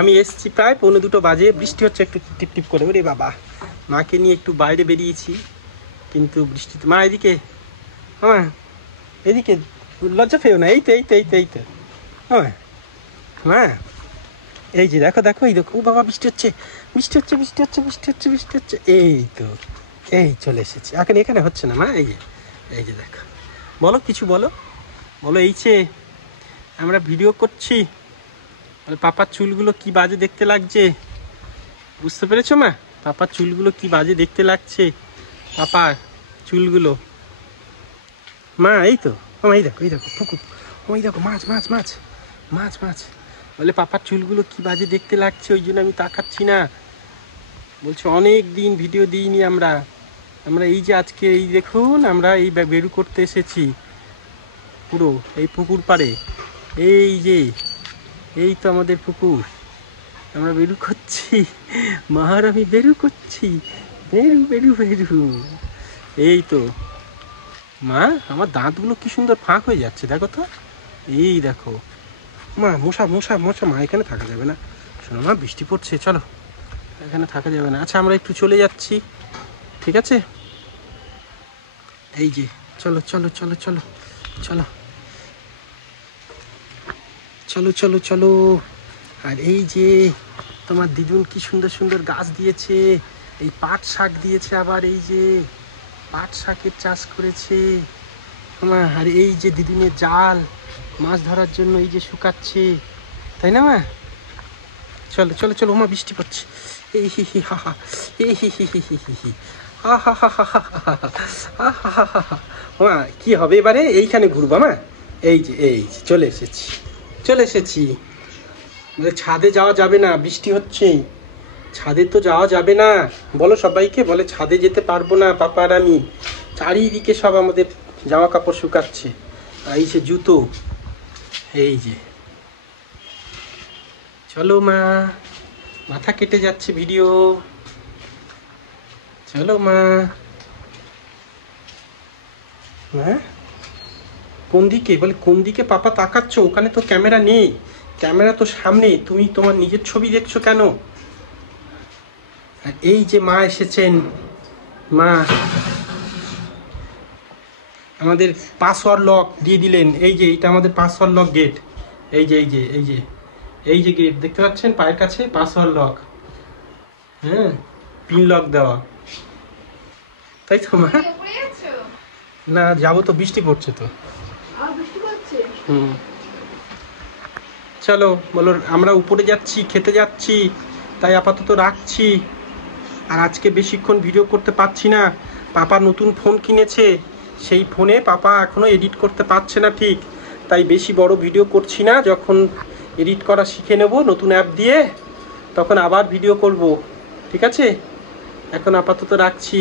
আমি এসেছি প্রায় 1:45 বাজে, বৃষ্টি হচ্ছে একটু টিপটিপ করে। ওরে বাবা, মাকে নিয়ে একটু বাইরে বেরিয়েছি, কিন্তু বৃষ্টিতে। মা এদিকে, হ্যাঁ এদিকে, লজ্জা পেও না। এই তো এই তো এই তো এই তো, হ্যাঁ হ্যাঁ। এই যে দেখো দেখো, এই দেখো, ও বাবা বৃষ্টি হচ্ছে, বৃষ্টি হচ্ছে, বৃষ্টি হচ্ছে, বৃষ্টি হচ্ছে, বৃষ্টি হচ্ছে। এই তো, এই চলে এসেছি। এখন এখানে হচ্ছে না মা, এই যে দেখো। বলো কিছু বলো, বলো। এই যে আমরা ভিডিও করছি, পাপার চুলগুলো কি বাজে দেখতে লাগছে, বুঝতে পেরেছো মা? পাপার চুলগুলো কি বাজে দেখতে লাগছে, পাপার চুলগুলো। মা এই তো, এই দেখো, এই দেখো পুকুর, ওই দেখো মাছ মাছ মাছ মাছ মাছ। বলে পাপার চুলগুলো কি বাজে দেখতে লাগছে, ওই জন্য আমি তাকাচ্ছি না। বলছে অনেক দিন ভিডিও দিইনি আমরা। এই যে আজকে এই দেখুন, আমরা এই বেরু করতে এসেছি পুরো এই পুকুর পাড়ে। এই যে, এই তো আমাদের পুকুর, আমরা বেরু করছি, মার আমি বেরু করছি, বেরু বেরু বেরু। এই তো মা, আমার দাঁতগুলো কি সুন্দর ফাঁক হয়ে যাচ্ছে, দেখো তো। এই দেখো মা, মশা মশা মশা। মা এখানে থাকা যাবে না, শোনো মা, বৃষ্টি পড়ছে, চলো এখানে থাকা যাবে না। আচ্ছা আমরা একটু চলে যাচ্ছি, ঠিক আছে? এই যে চলো চলো চলো চলো চলো চলো চলো চলো। আর এই যে তোমার দিদুন কি সুন্দর সুন্দর গাছ দিয়েছে, এই পাট শাক দিয়েছে, আবার এই যে পাট শাকের চাষ করেছে। আর এই যে দিদুনের জাল মাছ ধরার জন্য এই যে শুকাচ্ছে, তাই না মা? চলো চলো চলো, মা বৃষ্টি পড়ছে। এই হি হি হা হা, এই হি হি হি হি হি হি, হা হা হা হা হা হা হা। মা কি হবে এবারে? এইখানে ঘুরবা মা। এই যে চলে এসেছি, চলে এসেছি। ছাদে যাওয়া যাবে না, বৃষ্টি হচ্ছে, ছাদে তো যাওয়া যাবে না। বলো সবাইকে, বলে ছাদে যেতে পারবো না পাপা আর আমি। চারিদিকে সব আমাদের জামা কাপড় শুকাচ্ছে, এই যে জুতো। এই যে চলো মা, মাথা কেটে যাচ্ছে ভিডিও, চলো মা। হ্যাঁ কোন দিকে? বলে কোন দিকে পাপা তাকাচ্ছ? ওখানে তো ক্যামেরা নেই, ক্যামেরা তো সামনে, তুমি তোমার নিজের ছবি দেখছো কেন? আর এই যে মা এসেছেন, মা আমাদের পাসওয়ার্ড লক দিয়ে দিলেন। এই যে এটা আমাদের পাসওয়ার্ড লক গেট, এই যে এই যে এই যে এই যে গেট দেখতে পাচ্ছেন পায়ের কাছে, পাসওয়ার্ড লক, হ্যাঁ পিন লক দেওয়া, তাই তো মা? না যাবো তো, বৃষ্টি পড়ছে তো। হুম চলো, বলো আমরা উপরে যাচ্ছি, খেতে যাচ্ছি, তাই আপাতত রাখছি। আর আজকে বেশিক্ষণ ভিডিও করতে পারছি না, পাপা নতুন ফোন কিনেছে, সেই ফোনে পাপা এখনো এডিট করতে পারছে না ঠিক, তাই বেশি বড় ভিডিও করছি না। যখন এডিট করা শিখে নেব নতুন অ্যাপ দিয়ে, তখন আবার ভিডিও করব, ঠিক আছে? এখন আপাতত রাখছি।